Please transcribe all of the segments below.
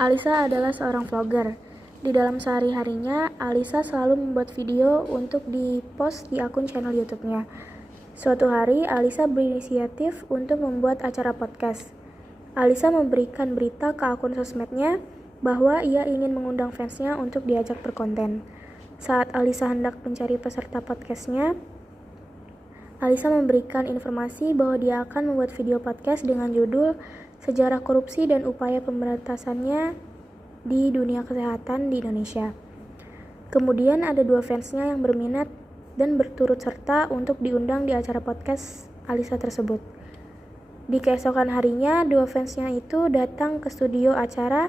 Alisa adalah seorang vlogger. Di dalam sehari-harinya, Alisa selalu membuat video untuk di-post di akun channel YouTube-nya. Suatu hari, Alisa berinisiatif untuk membuat acara podcast. Alisa memberikan berita ke akun sosmednya bahwa ia ingin mengundang fansnya untuk diajak berkonten. Saat Alisa hendak mencari peserta podcastnya, Alisa memberikan informasi bahwa dia akan membuat video podcast dengan judul Sejarah Korupsi dan Upaya Pemberantasannya di Dunia Kesehatan di Indonesia. Kemudian ada dua fansnya yang berminat dan berturut serta untuk diundang di acara podcast Alisa tersebut. Di keesokan harinya, dua fansnya itu datang ke studio acara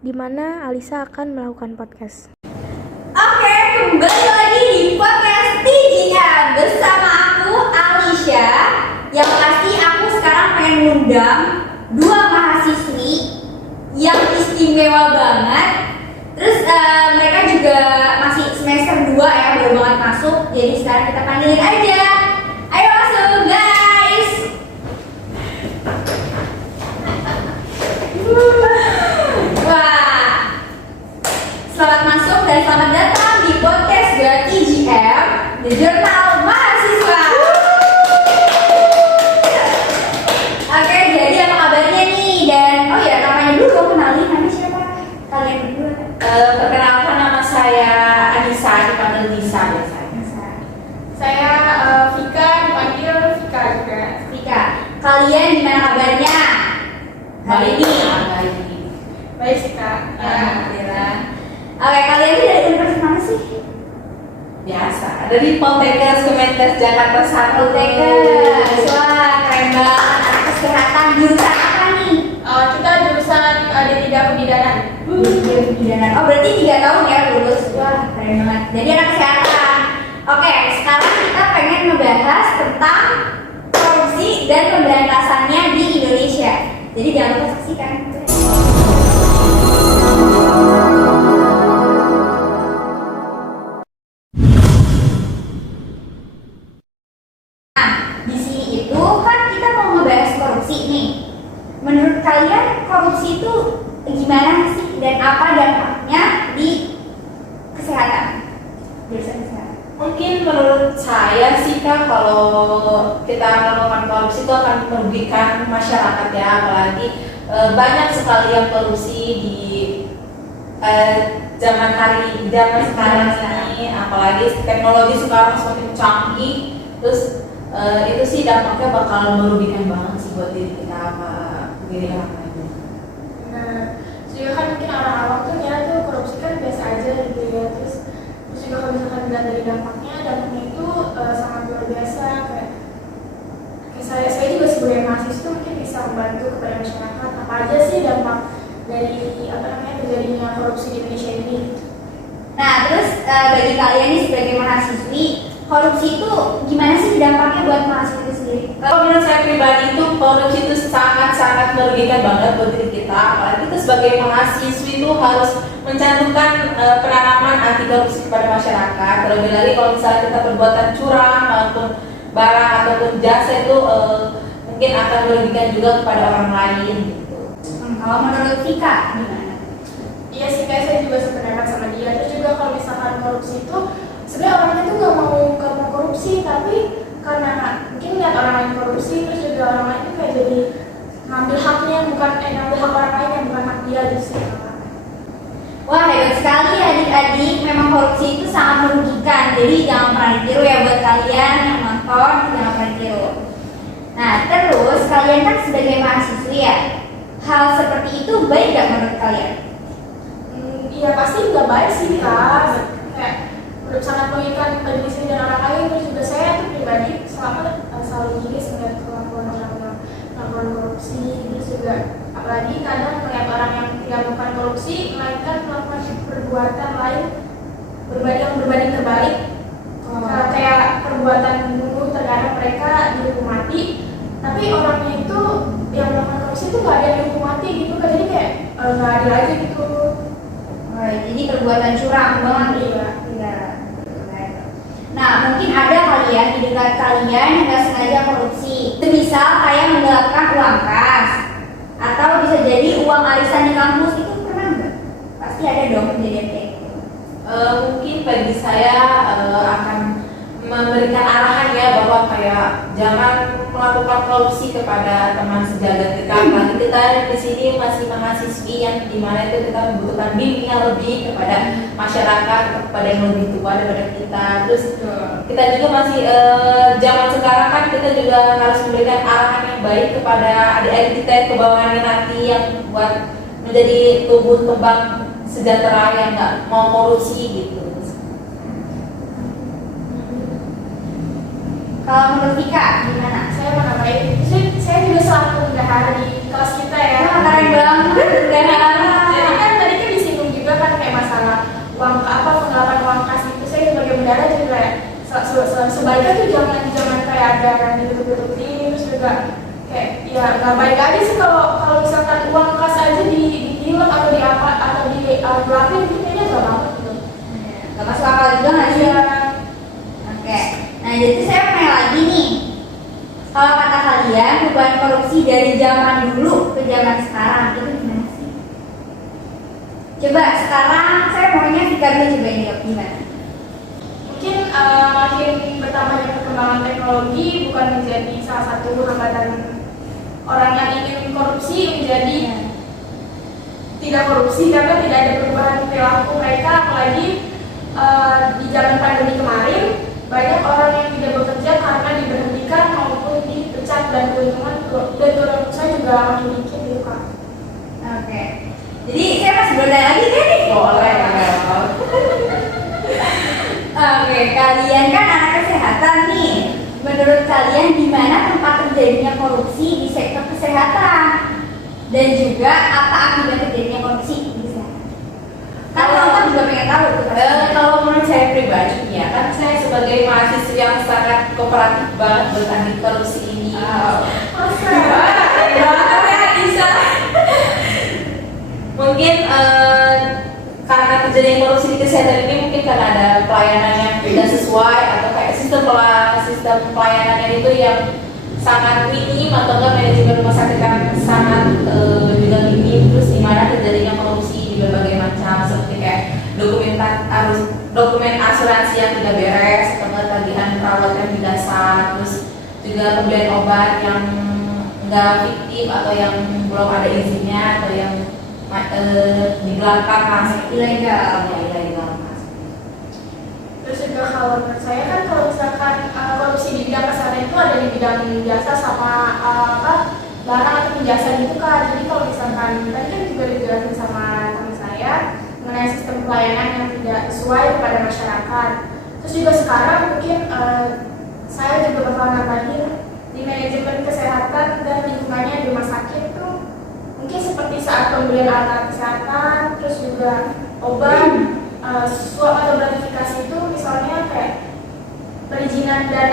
di mana Alisa akan melakukan podcast. Oke, kembali lagi di podcast TGM bersama aku Alisha. Yang pasti aku sekarang pengen ngundang dua mahasiswi yang istimewa banget. Terus mereka juga masih semester 2 ya, baru banget masuk. Jadi sekarang kita panggilin aja. Ayo masuk guys. Wah, selamat masuk dan selamat datang di podcast gue TGM, The Jurnal Mahasiswa. Oke, jadi apa kabarnya nih? Dan oh ya, namanya dulu kenalin, namanya siapa? Kalian berdua kan? Perkenalkan, nama saya Anissa, dipanggil Nisa biasanya. Saya Vika, dipanggil Vika juga. Vika, kalian gimana kabarnya hari ini? Baik sih Kak. Alhamdulillah. Oke, kalian itu dari universitas mana sih? Biasa, dari Poltekkes Kemenkes Jakarta 1. Poltekkes. Wah, keren banget. Anak kesehatan jurusan apa nih? Kita jurusan D3 Kebidanan. Kebidanan. Oh, berarti 3 tahun ya lulus. Wah, keren banget. Jadi anak kesehatan. Oke, sekarang kita pengen ngebahas tentang korupsi dan pemberantasannya di Indonesia. Jadi jangan lupa saksikan. Nah, di sini itu kan kita mau ngebahas korupsi nih. Menurut kalian korupsi itu gimana sih dan apa dampaknya di kesehatan? Jurusan kesehatan. Mungkin menurut saya sih Kak, kalau kita melakukan korupsi itu akan merugikan masyarakat ya, apalagi banyak sekali yang korupsi di zaman sekarang ini, apalagi teknologi sekarang semakin canggih, terus itu sih dampaknya bakal merugikan banget sih buat diri kita apa diri orang lain. Nah, juga kan mungkin orang awam tuh ya tuh korupsi kan biasa aja gitu ya. Terus juga kalau misalkan dilihat dari dampaknya itu sangat luar biasa. Kayak saya juga sebagai mahasiswa mungkin bisa membantu kepada masyarakat. Apa aja sih dampak dari terjadinya korupsi di Indonesia ini? Nah, terus bagi kalian nih sebagai mahasiswi, korupsi itu gimana sih dampaknya buat mahasiswa sendiri? Kalau menurut saya pribadi itu korupsi itu sangat-sangat merugikan banget buat diri kita, apalagi itu sebagai mahasiswi itu harus mencantumkan penanaman anti korupsi kepada masyarakat. Terlebih lagi kalau misalnya kita perbuatan curang maupun barang ataupun jasa itu mungkin akan merugikan juga kepada orang lain gitu. Kalau menurut Vika gimana? Iya sih, kayak saya juga sependapat sama dia. Terus juga kalau misalkan korupsi itu sebenarnya orangnya tuh nggak mau korupsi, tapi karena mungkin lihat orang lain korupsi, terus juga orang lain tuh kayak jadi ngambil haknya, bukan ngambil hak orang lain yang bukan hak dia gitu sih. Wah, hebat sekali adik-adik. Memang korupsi itu sangat merugikan. Jadi jangan pernah ditiru ya buat kalian yang nonton, jangan pernah ditiru. Nah, terus kalian kan sebagai mahasiswi ya, hal seperti itu baik gak menurut kalian? Iya pasti nggak baik sih Kak. Kayak sangat merugikan diri sendiri dan orang lain. Terus juga saya tuh pribadi selalu gini melihat kelakuan orang yang melakukan korupsi. Terus juga apalagi kadang melihat orang yang tidak melakukan korupsi melainkan melakukan perbuatan lain yang berbanding terbalik. Kayak perbuatan membunuh, terkadang mereka dihukum mati, tapi orangnya itu yang melakukan korupsi itu nggak ada yang dihukum mati gitu kan, jadi kayak nggak adil aja gitu. Jadi perbuatan curang banget. Iya. Nah, mungkin ada kalian di dekat kalian yang nggak sengaja korupsi. Misal kayak menggelapkan uang kas, atau bisa jadi uang arisan di kampus. Itu pernah pasti ada dong kejadian kayak gitu. Mungkin bagi saya akan memberikan arahan ya bahwa kayak jangan melakukan korupsi kepada teman sejagat kita. Apalagi kita di sini masih mahasiswi yang dimana itu kita membutuhkan bimbingan lebih kepada masyarakat, kepada yang lebih tua daripada kita. Terus kita juga masih zaman sekarang kan kita juga harus memberikan arahan yang baik kepada adik-adik kita yang kebawahannya nanti yang buat menjadi tumbuh kembang sejahtera yang nggak mau korupsi gitu. Kalau menurut Tika gimana? Saya mau nambahin, saya juga selaku bendahara di kelas kita ya. Wah, keren banget bendahara. Jadi kan tadi kan disinggung juga kan kayak masalah penggelapan uang kas itu. Saya sebagai bendahara juga ya, sebaiknya tuh jangan kayak ada yang ditutup-tutupin, terus juga kayak ya nggak baik aja sih kalau misalkan uang kas aja dihilang atau digelapin itu kayaknya nggak banget gitu. Gak masuk akal juga nggak sih? Oke. Nah, jadi saya mau nanya lagi nih. Kalau kata kalian perubahan korupsi dari zaman dulu ke zaman sekarang itu gimana sih? Coba sekarang saya maunya Tika dulu coba ini gimana? Mungkin makin bertambahnya perkembangan teknologi bukan menjadi salah satu hambatan orang yang ingin korupsi menjadi tidak korupsi karena tidak ada perubahan perilaku mereka, apalagi di zaman pandemi kemarin banyak orang yang tidak bekerja karena diberhentikan maupun dipecat dan keuntungan usaha juga makin dikit gitu Kak. Oke. Jadi saya masih bertanya lagi kan nih? Boleh. Oke, kalian kan anak kesehatan nih. Menurut kalian di mana tempat terjadinya korupsi di sektor kesehatan? Dan juga apa akibat terjadinya korupsi di kesehatan? Kan teman-teman juga pengen tahu tuh. Kalau menurut saya pribadi ya kan saya sebagai mahasiswa yang sangat kooperatif banget buat anti korupsi ini. Mungkin karena terjadi korupsi di kesehatan ini mungkin karena ada pelayanan yang tidak sesuai atau kayak sistem pelayanannya itu yang sangat minim atau enggak manajemen rumah sakit kan sangat juga minim, terus di mana terjadinya korupsi di berbagai macam seperti kayak dokumen asuransi yang tidak beres atau enggak tagihan perawat yang tidak sah, terus juga pembelian obat yang enggak fiktif atau yang belum ada izinnya atau yang digelapkan masih ilegal. Terus juga kalau menurut saya kan kalau misalkan korupsi di bidang kesehatan itu ada di bidang jasa sama barang atau jasa gitu Kak. Jadi kalau misalkan tadi kan juga dijelasin sama teman saya mengenai sistem pelayanan yang tidak sesuai kepada masyarakat. Terus juga sekarang mungkin saya juga bakal nambahin di manajemen kesehatan dan lingkungannya di rumah sakit tuh mungkin seperti saat pembelian alat kesehatan, terus juga obat, swab atau gratifikasi itu misalnya kayak perizinan dan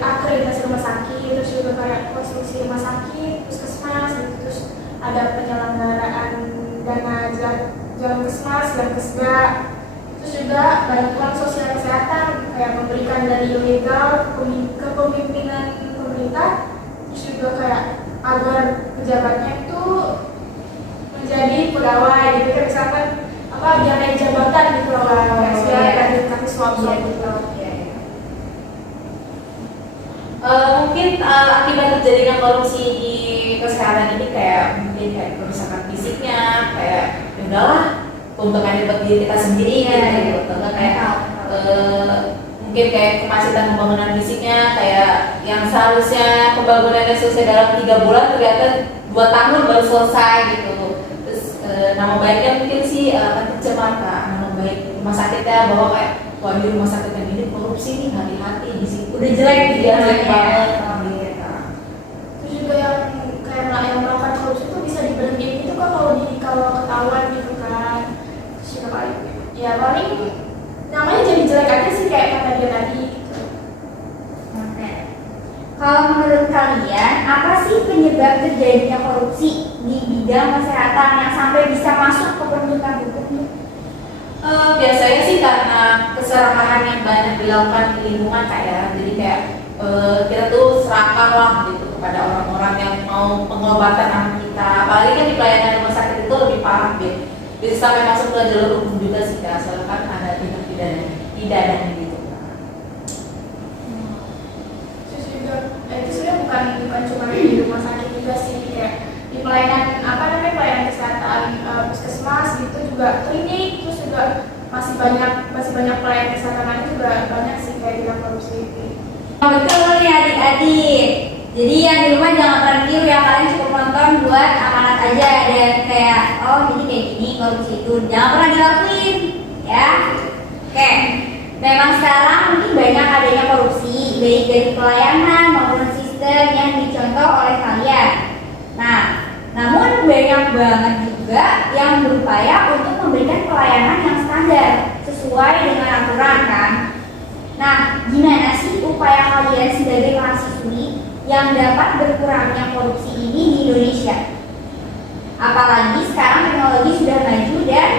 akreditasi rumah sakit, terus juga kayak konstruksi rumah sakit, puskesmas gitu, terus ada penyelenggaraan dana jalan kesmas dan kesga, terus juga bantuan sosial kesehatan kayak memberikan dana ilegal ke pemimpinan pemerintah, terus juga kayak agar pejabatnya itu menjadi pegawai gitu kan, misalkan biar naik jabatan gitu loh, kasih suap-suap gitu loh. Mungkin akibat terjadinya korupsi di kesehatan ini kayak mungkin kayak kerusakan fisiknya, kayak ya udahlah keuntungan buat diri kita sendiri gitu, atau kayak mungkin kayak kemacetan pembangunan fisiknya, kayak yang seharusnya pembangunannya selesai dalam 3 bulan ternyata 2 tahun baru selesai gitu. Terus nama baiknya mungkin sih akan tercemar Kak, nama baik rumah sakitnya bahwa kayak wah di rumah sakit yang ini korupsi nih, hati-hati di sini Udah jelek dia jelek ya. banget. Terus juga yang kayak yang melakukan korupsi itu bisa diberhentiin itu kan kalau ketahuan gitu kan. Terus juga paling namanya jadi jelek aja sih kayak kata dia tadi gitu. Oke. Kalau menurut kalian apa sih penyebab terjadinya korupsi di bidang kesehatan yang sampai bisa masuk ke pembentukan hukum? Biasanya sih karena keserakahan yang banyak dilakukan di lingkungan kayak jadi kayak kita tuh serakah lah gitu kepada orang-orang yang mau pengobatan anak kita, apalagi kan di pelayanan rumah sakit itu lebih parah deh. bisa sampai masuk ke jalur hukum juga sih Kak, asalkan ada tindak pidana gitu. Terus juga itu sebenarnya bukan cuma di rumah sakit juga sih, kayak di pelayanan pelayanan kesehatan puskesmas gitu juga, klinik, terus juga masih banyak pelayanan kesehatan lain juga banyak sih kayak tindak korupsi itu. Betul nih adik-adik. Jadi yang di rumah jangan pernah tiru ya, kalian cukup nonton buat amanat aja, dan kayak jadi kayak gini korupsi itu jangan pernah dilakuin ya. Oke, memang sekarang mungkin banyak adanya korupsi baik dari pelayanan maupun sistem yang dicontoh oleh kalian. Nah, namun banyak banget juga yang berupaya untuk memberikan pelayanan yang standar sesuai dengan aturan kan. Nah, gimana sih upaya kalian sebagai mahasiswi yang dapat berkurangnya korupsi ini di Indonesia? Apalagi sekarang teknologi sudah maju dan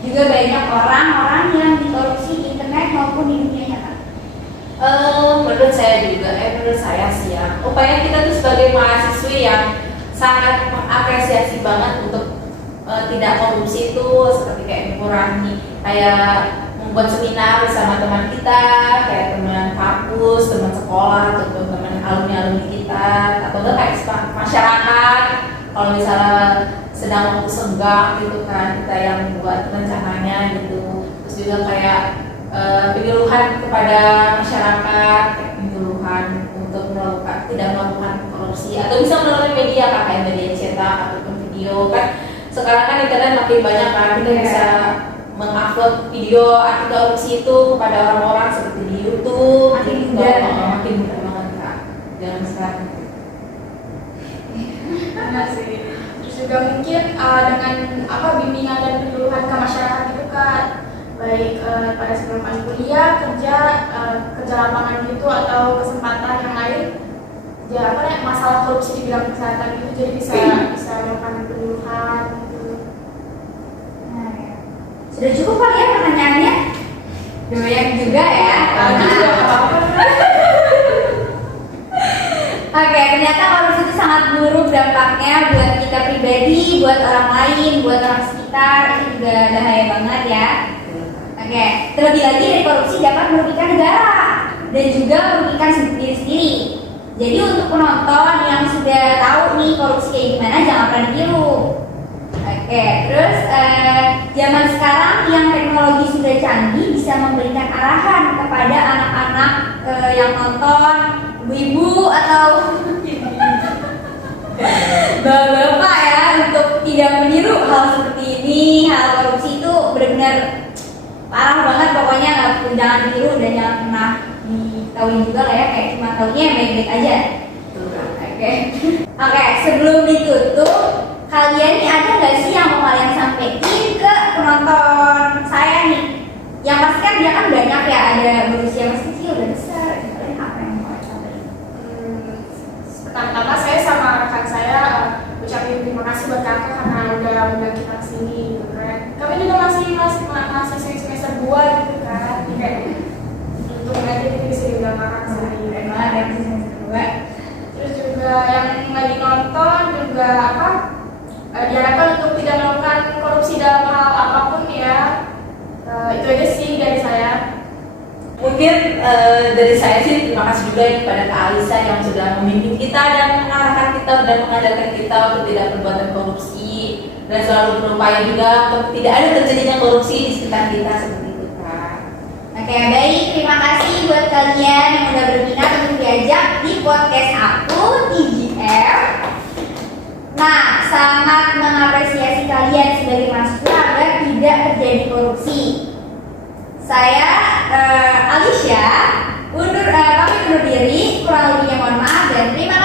juga banyak orang-orang yang dikorupsi di internet maupun di dunia nyata. Menurut saya sih ya, upaya kita tuh sebagai mahasiswi yang sangat mengapresiasi banget untuk tidak korupsi itu seperti kayak mengurangi, kayak membuat seminar bersama teman kita, kayak teman kampus, teman sekolah, ataupun teman alumni kita, atau enggak kayak masyarakat. Kalau misalnya sedang waktu senggang gitu kan, kita yang membuat rencananya gitu. Terus juga kayak penyuluhan kepada masyarakat, kayak penyuluhan untuk tidak melakukan korupsi, atau bisa melalui media kayak media cetak ataupun video kan. Sekarang kan internet makin banyak kan, kita bisa mengupload video anti korupsi itu kepada orang-orang seperti di YouTube. Makin mudah banget Kak. Jangan sekarang. Benar sih. Terus juga mungkin dengan bimbingan dan penyuluhan ke masyarakat itu kan, baik pada sebelum kuliah, kerja lapangan gitu, atau kesempatan yang lain, ya masalah korupsi di bidang kesehatan itu, jadi bisa melakukan penyuluhan gitu. Nah, ya. Sudah cukup kali ya pertanyaannya? Banyak juga ya. Oke, ternyata korupsi itu sangat buruk dampaknya buat kita pribadi, buat orang lain, buat orang sekitar, itu juga bahaya banget ya. Oke, terlebih lagi dari korupsi dapat merugikan negara dan juga merugikan diri sendiri. Jadi untuk penonton yang sudah tahu nih korupsi kayak gimana, jangan pernah tiru. Oke, terus zaman sekarang yang teknologi sudah canggih bisa memberikan arahan kepada anak-anak yang nonton, ibu-ibu atau bapak-bapak ya, untuk tidak meniru hal seperti ini. Hal korupsi itu benar-benar parah banget, pokoknya jangan ditiru dan jangan pernah diketahui juga lah ya, kayak cuma taunya yang baik-baik aja. Oke, sebelum ditutup, kalian nih ada nggak sih yang mau kalian sampaikan ke penonton saya nih? Yang pasti kan dia kan banyak ya, ada berusia masih kecil dan besar. Kalian apa yang mau kalian sampaikan? Pertama-tama saya sama rekan saya ucapin terima kasih buat kakak karena udah undang kita kesini gitu kan. Kami juga masih semester 2 gitu kan, kayak untuk nanti kita bisa diundang kakak sehari. Terus juga yang lagi nonton juga diharapkan untuk tidak melakukan korupsi dalam hal apapun ya. Itu aja sih dari saya. Mungkin dari saya sih terima kasih juga kepada Kak Alisa yang sudah memimpin kita dan mengarahkan kita dan mengajarkan kita untuk tidak berbuat korupsi dan selalu berupaya juga untuk tidak ada terjadinya korupsi di sekitar kita seperti itu Kak. Oke, baik, terima kasih buat kalian yang udah berminat untuk diajak di podcast aku TGR. Nah, sangat mengapresiasi kalian sebagai mahasiswa agar tidak terjadi korupsi. Saya Alicia pamit undur diri, kurang lebihnya mohon maaf dan terima